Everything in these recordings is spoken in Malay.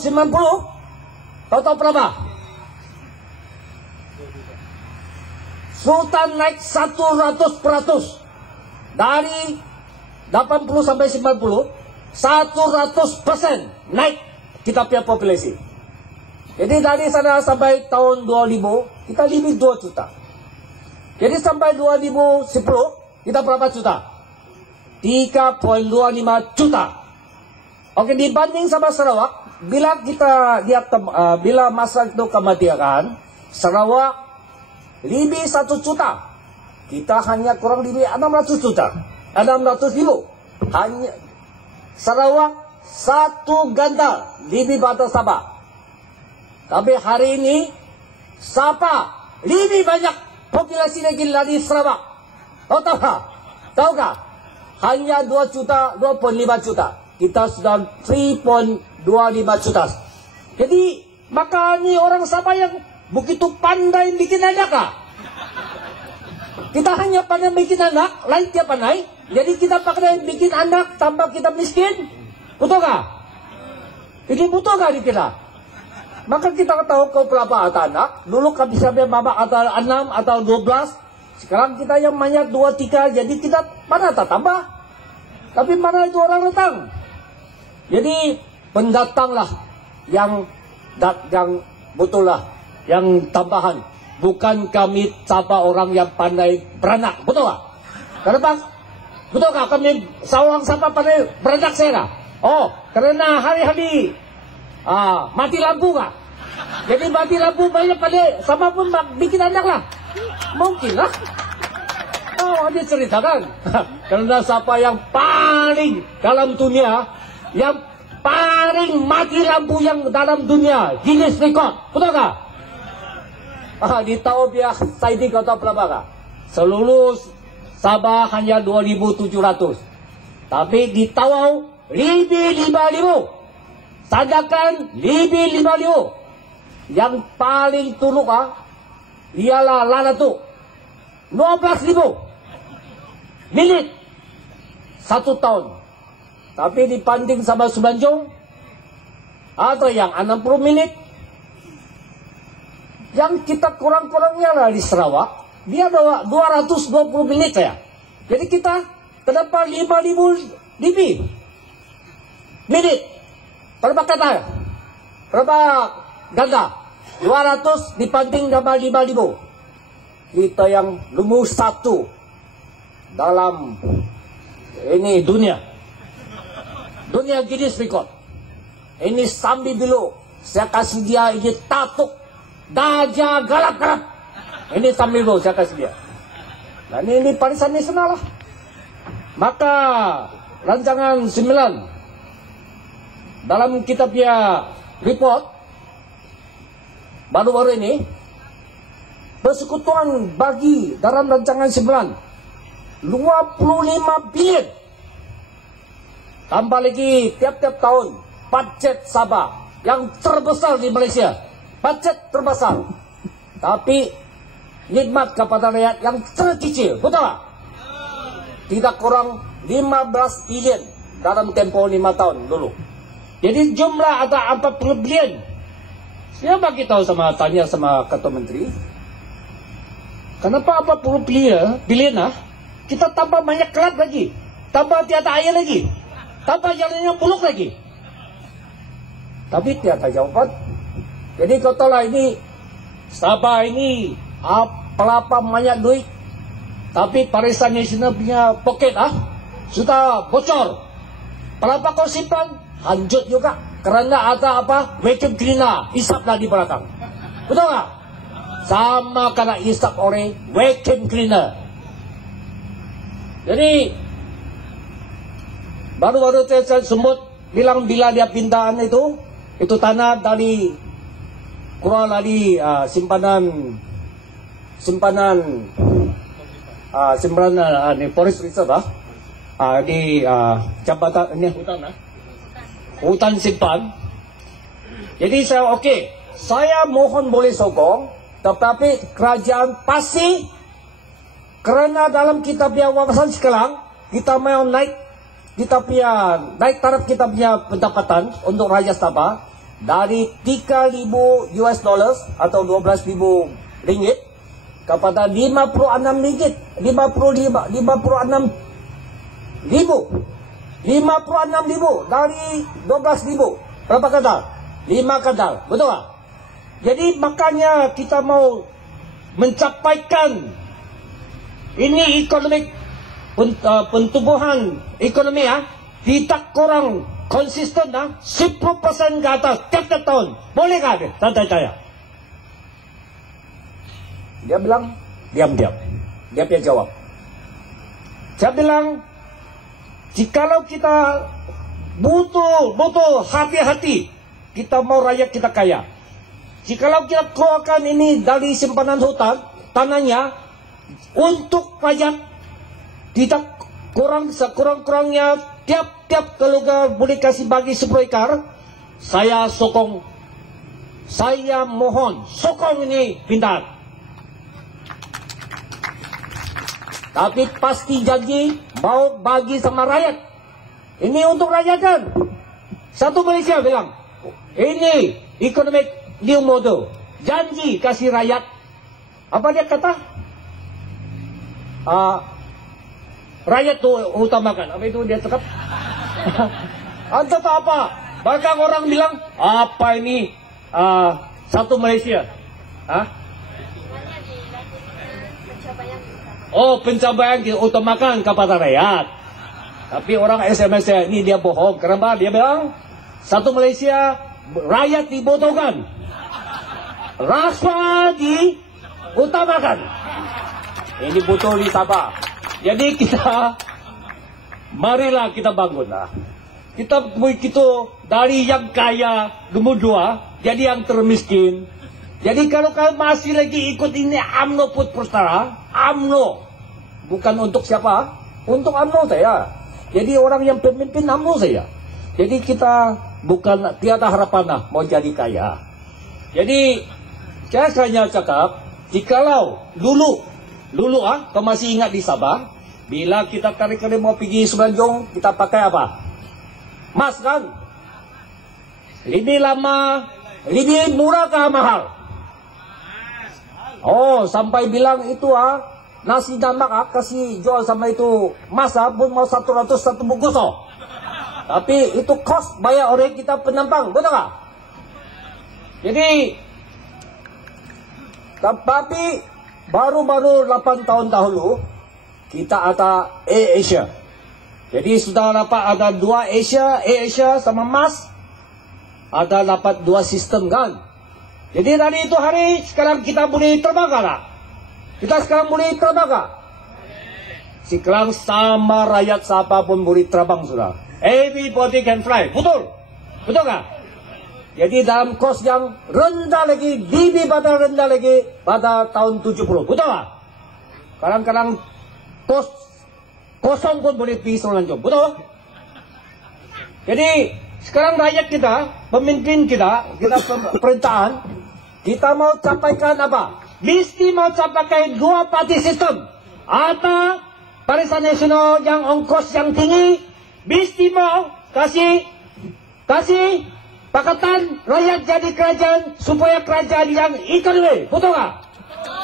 90, tahu berapa? Sultan naik 100%. Dari 80 sampai 90, 100% naik kita punya populasi. Jadi dari sana sampai tahun 2000, kita lebih 2 juta. Jadi sampai 2010, kita berapa juta? 3,25 juta. Oke, dibanding sama Sarawak, bila bila masa itu kematian, Sarawak lebih 1 juta. Kita hanya kurang lebih 600 juta. 600 ribu. Hanya Sarawak 1 ganda lebih batas Sabah. Tapi hari ini Sabah lebih banyak populasi lagi dari Sarawak. Tahu kah? Hanya 2 juta, 2,5 juta. Kita sudah 3,25 juta. Jadi maka ini orang Sabah yang begitu pandai bikin anak kah? Kita hanya pandai bikin anak, lain dia pandai. Jadi kita pakai bikin anak tanpa kita miskin. Betul kah? Ini betul kah di kita? Maka kita tahu kau berapa anak. Dulu kami sampai babak atau 6 atau 12. Sekarang kita yang banyak 2, 3. Jadi kita mana tak tambah. Tapi mana itu orang datang. Jadi pendatanglah yang betul lah. Yang tambahan. Bukan kami siapa orang yang pandai beranak. Betul tak? Kenapa? Betul tak kami sawang siapa pandai beranak saya? Oh, karena hari-hari mati lampu kah? Jadi mati lampu banyak pandai sama pun bikin anak lah. Mungkin lah. Oh, dia ceritakan. Karena siapa yang paling dalam dunia, yang paling mati lampu yang dalam dunia, Guinness Record. Betul tak? Di tahun dia Saidi kau tahu berapa kah? Seluruh Sabah hanya 2,700. Tapi di Tawau lebih 5,000. Sandakan lebih 5,000. Yang paling turun ialah Lanatu 12,000 minit 1 tahun. Tapi dibanding sama Semenanjung atau yang 60 minit, yang kita kurang-kurangnya lah di Sarawak, dia ada 220 menit saya. Jadi kita kenapa 5,000 lebih menit? Berapa kata? Berapa ganda? 200 dibanding sama 5,000. Kita yang nomor 1 dalam ini dunia Guinness Record. Ini sambil dulu saya kasih dia ini tatuk Daja galap-galap. Ini sambil dulu saya kasih dia. Dan ini parisan nasional lah. Maka rancangan 9 dalam kitabnya report baru-baru ini, persekutuan bagi dalam rancangan 9 25 bilion. Tambah lagi tiap-tiap tahun budget Sabah yang terbesar di Malaysia. Budget terbesar. Tapi nikmat kepada rakyat yang terkecil. Betul tak? Tidak kurang 15 bilion dalam tempoh 5 tahun dulu. Jadi jumlah ada 40 bilion. Saya bagi tahu tanya sama Ketua Menteri. Kenapa 40 bilion kita tambah banyak kelat lagi. Tambah tiada air lagi. Tambah jalannya buluk lagi. Tapi tiada jawaban. Jadi kau tahu lah ini Sabah ini pelapa banyak duit. Tapi Parisan Nasional punya poket sudah bocor. Pelapa kau simpan hanjut juga. Kerana ada vacuum cleaner isaplah di belakang. Betul tak? Sama kena isap oleh vacuum cleaner. Jadi baru-baru saya sebut bilang bila dia pindahan itu tanah dari kurang dari simpanan forest reserve di jambatan ini hutan simpan. Jadi saya mohon boleh sokong, tetapi kerajaan pasti kerana dalam kita punya wawasan sekarang kita mau naik taraf kita punya pendapatan untuk rakyat Sabah. dari 3.000 US dollars atau 12.000 ringgit kepada 56 ringgit, 56.000 dari 12.000. Berapa kadar? 5 kadar, betul tak? Jadi makanya kita mau mencapaikan ini ekonomi, pertumbuhan ekonomi tidak kurang konsisten 10% ke atas tiap-tiap tahun. Bolehkah? Santai saya. Dia bilang diam-diam. Dia punya jawab. Saya bilang, jikalau kita butuh hati-hati, kita mau rakyat kita kaya. Jikalau kita keluarkan ini dari simpanan hutan, tanahnya, untuk rakyat, tidak kurang sekurang-kurangnya tiap-tiap keluarga boleh kasih bagi 10 ekar, saya sokong, saya mohon, sokong ini pindah. Tapi pasti janji mau bagi sama rakyat. Ini untuk rakyat kan. Satu Malaysia bilang, ini economic new model. Janji kasih rakyat. Apa dia kata? Rakyat tu utamakan. Apa itu dia cakap? Entah apa. Bahkan orang bilang, apa ini satu Malaysia? Oh, pencapaian diutamakan kepada rakyat. Tapi orang SMS ini dia bohong. Kenapa? Dia bilang, satu Malaysia, rakyat dibutuhkan. Rasa diutamakan. Ini betul di Sabah. Jadi kita, marilah kita bangunlah. Kita dari yang kaya, kemudian jadi yang termiskin. Jadi kalau kalian masih lagi ikut ini UMNO Put Prustara, UMNO. Bukan untuk siapa? Untuk UMNO saya. Jadi orang yang pemimpin UMNO saya. Jadi kita bukan tiada harapan mau jadi kaya. Jadi saya hanya cakap, jikalau dulu kau masih ingat di Sabah, bila kita kali-kali mau pergi Semenanjung, kita pakai apa? Mas kan? Lebih lama, lebih murah kah mahal? Oh, sampai bilang itu nasi damak kasih jual sama itu mas pun mau 100 satu bungkus Tapi itu kos bayar orang kita penampang, betul tak? Jadi, tapi baru-baru 8 tahun dahulu kita ada Asia. Jadi sudah dapat ada 2 Asia sama MAS. Ada dapat 2 sistem kan. Jadi dari itu hari sekarang kita boleh terbang tak? Kita sekarang boleh terbang tak? Sekarang sama rakyat siapa pun boleh terbang sudah. Everybody can fly. Betul? Betul tak? Jadi dalam kos yang rendah lagi, lebih pada rendah lagi pada tahun 70. Betul tak? Kadang-kadang kos kosong pun boleh pergi Semenanjung. Betul? Jadi sekarang rakyat kita, pemimpin kita pemerintahan, kita mau capaikan apa? Mesti mau capaikan 2 parti sistem. Atau Barisan Nasional yang ongkos yang tinggi, mesti mau kasih pakatan rakyat jadi kerajaan supaya kerajaan yang ekonomi. Betul tak?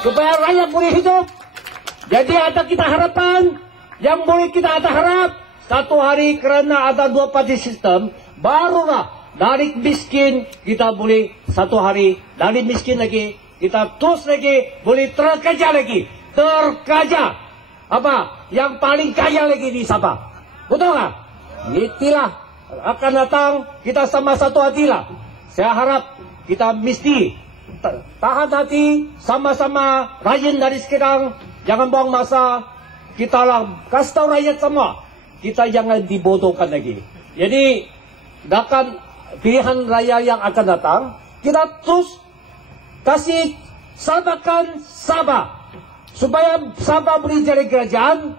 Supaya rakyat boleh hidup. Jadi ada kita harapan, yang boleh kita ada harap, satu hari kerana ada 2 parti sistem, barulah dari miskin kita boleh satu hari, dari miskin lagi, kita terus lagi boleh terkaya lagi. Terkaya. Apa? Yang paling kaya lagi di Sabah. Betul tak? Itulah akan datang, kita sama satu hatilah. Saya harap kita mesti tahan hati, sama-sama rajin dari sekarang. Jangan buang masa. Kita lah kasih tahu rakyat semua, kita jangan dibodohkan lagi. Jadi akan pilihan raya yang akan datang, kita terus kasih sabarkan Sabah supaya Sabah boleh jadi kerajaan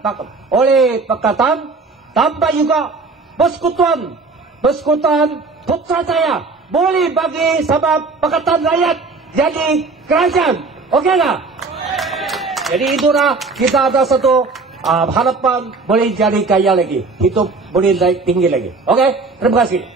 oleh pakatan, tanpa juga persekutuan putra saya boleh bagi Sabah pakatan rakyat jadi kerajaan. Okey tak? Jadi itulah kita ada satu harapan boleh jadi kaya lagi, hidup boleh naik tinggi lagi. Okey, terima kasih.